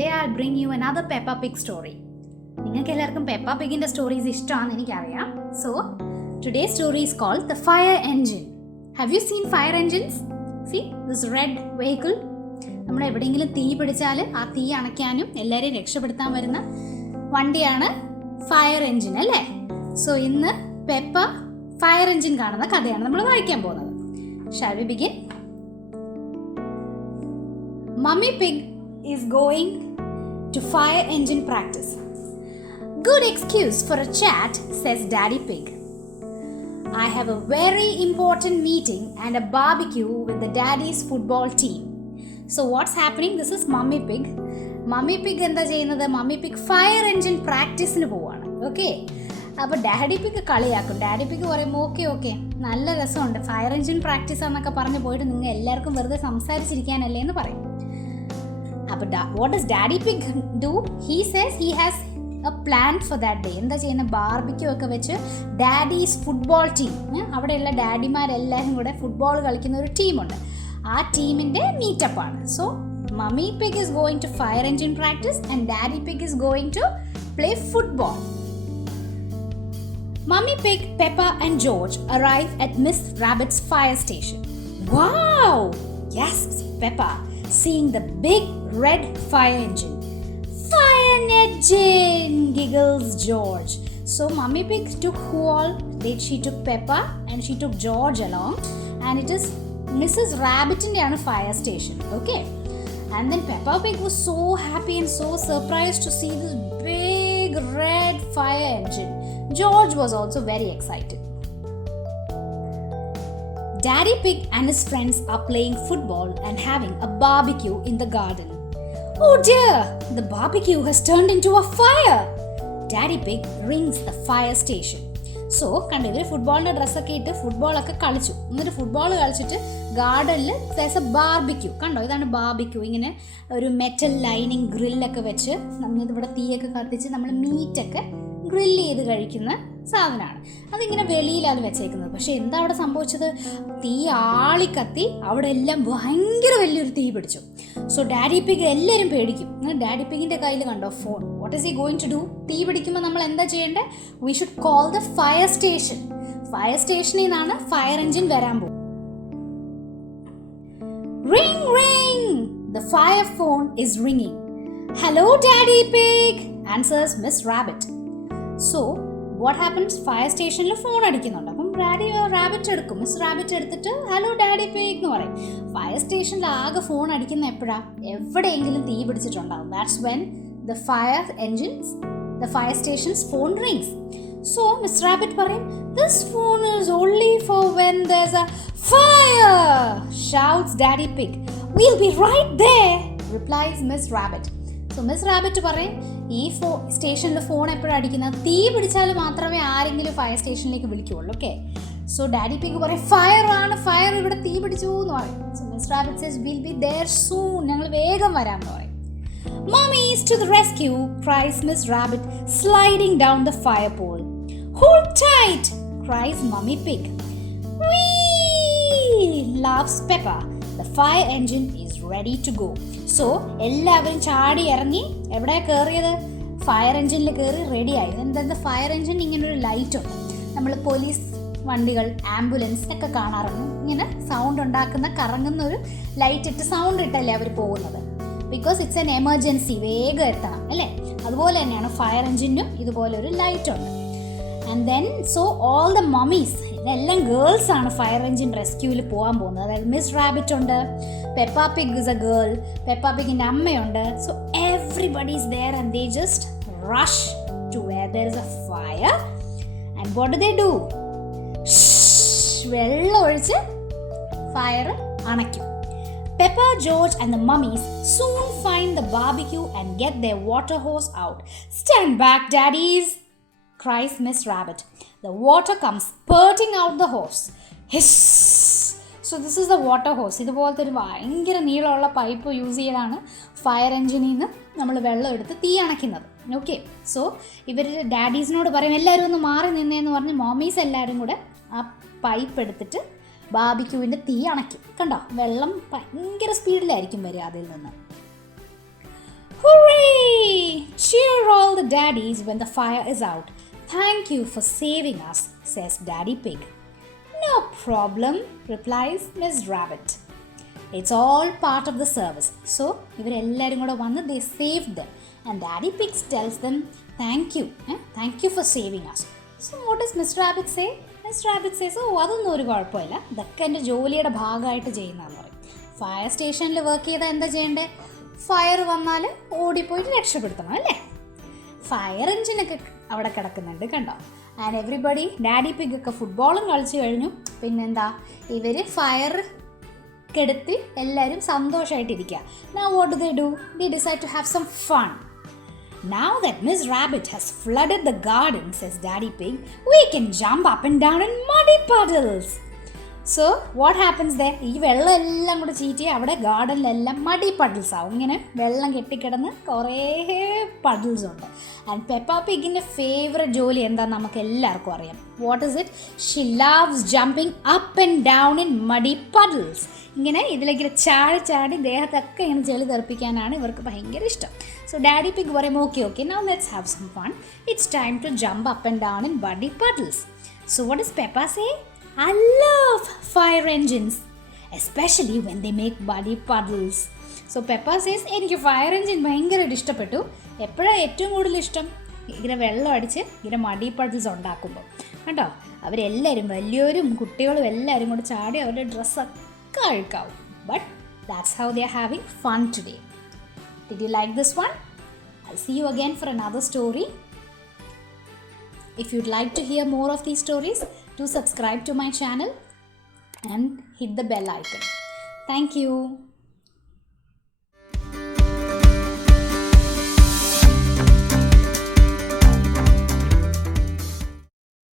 today I'll bring you another Peppa Pig story. നിങ്ങൾക്ക് എല്ലാവർക്കും Peppa Pigന്റെ stories ഇഷ്ടമാണെന്ന് എനിക്കറിയാം. So today's story is called The Fire Engine. Have you seen fire engines? See this red vehicle? നമ്മൾ എവിടെയെങ്കിലും തീ പിടിച്ചാൽ ആ തീ അണയ്ക്കാനും എല്ലാവരെയും രക്ഷപ്പെടുത്താൻ വരുന്ന വണ്ടിയാണ് ഫയർ എൻജിൻ അല്ലേ? സോ ഇന്ന് പെപ്പ ഫയർ എൻജിൻ കാണുന്ന കഥയാണ് നമ്മൾ വായിക്കാൻ പോകുന്നത്. Shall we begin? Mummy Pig is going to fire engine practice. Good excuse for a chat, says Daddy Pig. I have a very important meeting and a barbecue with the Daddy's football team. So what's happening? This is Mummy Pig. Mummy Pig എന്താ ചെയ്യുന്നത്? Mummy Pig fire engine പ്രാക്ടീസിന് പോവാണ്. Okay, അപ്പോൾ daddy pig കളിയാക്കും. Daddy pig പറയും okay നല്ല രസമുണ്ട്, fire engine practice ആണെന്നൊക്കെ പറഞ്ഞ് പോയിട്ട് നിങ്ങൾ എല്ലാവർക്കും വെറുതെ സംസാരിച്ചിരിക്കാനല്ലേ എന്ന് പറയും. അപ്പോൾ what does Daddy Pig do? He says he has a plan for that day. എന്താ ചെയ്യുന്ന? ബാർബിക്യൂ ഒക്കെ വെച്ച് ഡാഡീസ് ഫുട്ബോൾ ടീം, അവിടെയുള്ള ഡാഡിമാരെല്ലാവരും കൂടെ ഫുട്ബോൾ കളിക്കുന്ന ഒരു ടീമുണ്ട്. ആ ടീമിൻ്റെ മീറ്റപ്പാണ്. So Mummy Pig is going to fire engine practice and Daddy Pig is going to play football. Mummy Pig, Peppa and George arrive at Miss Rabbit's fire station. Wow! Yes, Peppa, seeing the big red fire engine. Fire engine, giggles George. So Mummy Pig took who all? She took Peppa and she took George along, and it is Mrs. Rabbit-ന്റെ fire station. Okay. And then Peppa Pig was so happy and so surprised to see this big red fire engine. George was also very excited. Daddy Pig and his friends are playing football and having a barbecue in the garden. Oh dear, the barbecue has turned into a fire. Daddy Pig rings the fire station. So കണ്ടു, ഇവർ ഫുട്ബോളിൻ്റെ ഡ്രസ്സൊക്കെ ഇട്ട് ഫുട്ബോളൊക്കെ കളിച്ചു. എന്നിട്ട് football കളിച്ചിട്ട് ഗാർഡനിൽ barbecue കണ്ടോ, ഇതാണ് ബാർബിക്യൂ. ഇങ്ങനെ ഒരു മെറ്റൽ ലൈനിങ് ഗ്രില്ലൊക്കെ വെച്ച് നമ്മളിവിടെ തീയൊക്കെ കത്തിച്ച് നമ്മൾ മീറ്റൊക്കെ ഗ്രില്ല് ചെയ്ത് കഴിക്കുന്ന സാധനമാണ്. അതിങ്ങനെ വെളിയിലാണ് വെച്ചേക്കുന്നത്. പക്ഷേ എന്താ അവിടെ സംഭവിച്ചത്? തീ ആളിക്കത്തി അവിടെ എല്ലാം ഭയങ്കര വലിയൊരു തീ പിടിച്ചു. സോ ഡാഡി പിഗ് എല്ലാവരും പേടിക്കും. ഡാഡി പിഗിൻ്റെ കയ്യിൽ കണ്ടോ phone. What is he going to do? തീ പിടിക്കുമ്പോൾ നമ്മൾ എന്താ ചെയ്യേണ്ടത്? We should call the fire station. Fire സ്റ്റേഷനിൽ നിന്നാണ് ഫയർ എൻജിൻ വരാൻ പോകും. Ring ring! The fire phone is ringing. Hello Daddy Pig, answers Miss Rabbit. So what happens? Fire സ്റ്റേഷനിൽ ഫോൺ അടിക്കുന്നുണ്ട്. അപ്പം റാബിറ്റ് എടുക്കും. മിസ് റാബിറ്റ് എടുത്തിട്ട് ഹലോ ഡാഡി പിഗ് എന്ന് പറയും. ഫയർ സ്റ്റേഷനിൽ ആകെ ഫോൺ അടിക്കുന്ന എപ്പോഴാണ്? എവിടെയെങ്കിലും തീ പിടിച്ചിട്ടുണ്ടാവും. That's when the fire stations phone rings. So miss Rabbit പറയും this phone is only for when there's a fire, shouts Daddy Pig. We'll be right there, replies Miss Rabbit. So miss Rabbit പറയും ഈ സ്റ്റേഷനിൽ phone എപ്പോഴും അടിക്കുന്നത് തീ പിടിച്ചാൽ മാത്രമേ ആരെങ്കിലും ഫയർ സ്റ്റേഷനിലേക്ക് വിളിക്കുകയുള്ളൂ. ഓക്കെ, സോ ഡാഡി പിഗ് പറയും ഫയർ ആണ്, ഫയർ ഇവിടെ തീ പിടിച്ചു എന്ന് പറയും. So miss rabbit says will be there soon, ഞങ്ങൾ വേഗം വരാമെന്ന് പറയും. Mummies to the rescue, cries Miss Rabbit, sliding down the fire pole. Hold tight, cries Mummy Pig. Whee! Laughs Peppa. The fire engine is ready to go. So എല്ലാവരും ചാടി ഇറങ്ങി എവിടെ കയറിയത്? Fire എൻജിനിൽ കയറി റെഡിയായി. എന്താ ഫയർ എൻജിൻ? ഇങ്ങനൊരു light ഉണ്ട്. നമ്മൾ പോലീസ് വണ്ടികൾ, ആംബുലൻസ് ഒക്കെ കാണാറുണ്ട്. ഇങ്ങനെ സൗണ്ട് ഉണ്ടാക്കുന്ന കറങ്ങുന്ന ഒരു ലൈറ്റ് ഇട്ട് സൗണ്ട് ഇട്ടല്ലേ അവർ പോകുന്നത്. ബിക്കോസ് ഇറ്റ്സ് എൻ എമർജൻസി, വേഗം എത്തണം അല്ലേ? അതുപോലെ തന്നെയാണ് ഫയർ എൻജിനും ഇതുപോലെ ഒരു ലൈറ്റ് ഉണ്ട്. And then so all the mummies, ഇതെല്ലാം ഗേൾസ് ആണ് ഫയർ എൻജിൻ റെസ്ക്യൂവിൽ പോകാൻ പോകുന്നത്. അതായത് മിസ് റാബിറ്റ് ഉണ്ട്, Peppa Pig is a girl, Peppa പിഗിൻ്റെ അമ്മയുണ്ട്. So everybody is there and they just rush to where there is a fire. And what do they do? വെള്ളം ഒഴിച്ച് ഫയർ അണയ്ക്കും. Peppa, George and the mummies soon find the barbecue and get their water hose out. Stand back, daddies, cries Miss Rabbit. The water comes spurting out the hose. Hiss! So this is the water hose. ഇതുപോലത്തെ ഒരു ഭയങ്കര നീളമുള്ള pipe use ചെയ്താണ് fire എൻജിനിൽ നിന്ന് നമ്മൾ വെള്ളം എടുത്ത് തീ അണയ്ക്കുന്നത്. ഓക്കെ, സോ ഇവർ ഡാഡീസിനോട് പറയും എല്ലാവരും ഒന്ന് മാറി നിന്നേന്ന് പറഞ്ഞ് മമ്മീസ് എല്ലാവരും കൂടെ ആ പൈപ്പ് എടുത്തിട്ട് ബാർബിക്യൂവിൻ്റെ തീ അണയ്ക്കും. കണ്ടോ, വെള്ളം ഭയങ്കര സ്പീഡിലായിരിക്കും വരിക അതിൽ നിന്ന്. Hooray! Cheer all the daddies when the fire is out. Thank you for saving us, says Daddy Pig. No problem, replies Miss Rabbit. It's all part of the service. So, ഇവരെല്ലാവരും കൂടെ വന്ന് they saved them. And Daddy Pig tells them, thank you. Thank you for saving us. So, what does Miss Rabbit say? Miss Rabbit says, അതൊന്നും ഒരു കുഴപ്പമില്ല. ഇതൊക്കെ എൻ്റെ ജോലിയുടെ ഭാഗമായിട്ട് ചെയ്യുന്നതെന്ന് പറയും. ഫയർ സ്റ്റേഷനിൽ വർക്ക് ചെയ്താൽ എന്താ ചെയ്യേണ്ടത്? ഫയർ വന്നാൽ ഓടിപ്പോയിട്ട് രക്ഷപ്പെടുത്തണം അല്ലേ? ഫയർ എഞ്ചിനൊക്കെ അവിടെ കിടക്കുന്നുണ്ട് കണ്ടോ. ആൻഡ് എവറിബഡി ഡാഡി പിഗ് ഒക്കെ ഫുട്ബോളും കളിച്ചു കഴിഞ്ഞു. പിന്നെന്താ, ഇവർ ഫയർ കെടുത്തി എല്ലാവരും സന്തോഷമായിട്ടിരിക്കുക. Now what do? They decide to have some fun. Now that Miss Rabbit has flooded the garden, says Daddy Pig, we can jump up and down in muddy puddles. So what happens there? ഈ വെള്ളം എല്ലാം കൂടെ ചീറ്റി അവിടെ ഗാർഡനിലെല്ലാം മടി പഡിൽസ് ആവും. ഇങ്ങനെ വെള്ളം കെട്ടിക്കിടന്ന് കുറേ പഡിൽസ് ഉണ്ട്. ആൻഡ് പെപ്പ പിഗിൻ്റെ ഫേവറേറ്റ് ജോലി എന്താണെന്ന് നമുക്ക് എല്ലാവർക്കും അറിയാം. What is it? She loves jumping up and down in muddy puddles. ഇങ്ങനെ ഇതിലേക്ക് ചാടി ചാടി ദേഹത്തൊക്കെ ഇങ്ങനെ ചെളി തെറിപ്പിക്കാനാണ് ഇവർക്ക് ഭയങ്കര ഇഷ്ടം. സോ ഡാഡി പിഗ് പറയും, okay now let's have some fun. It's time to jump up and down in muddy puddles. So what does Peppa say? I love fire engines, especially when they make muddy puddles. So Peppa says, എനിക്ക് fire engine ഭയങ്കരമായിട്ട് ഇഷ്ടപ്പെട്ടു. എപ്പോഴാണ് ഏറ്റവും കൂടുതൽ ഇഷ്ടം? ഇങ്ങനെ വെള്ളം അടിച്ച് ഇങ്ങനെ മടി പഡിൽസ് ഉണ്ടാക്കുമ്പോൾ കണ്ടോ. അവരെല്ലാവരും വലിയവരും കുട്ടികളും എല്ലാവരും കൂടെ ചാടി അവരുടെ ഡ്രസ്സൊക്കെ അഴുക്കാവും. But that's how they are having fun today. Did you like this one? I'll see you again for another story. If you'd like to hear more of these stories, do subscribe to my channel and hit the bell icon. Thank you.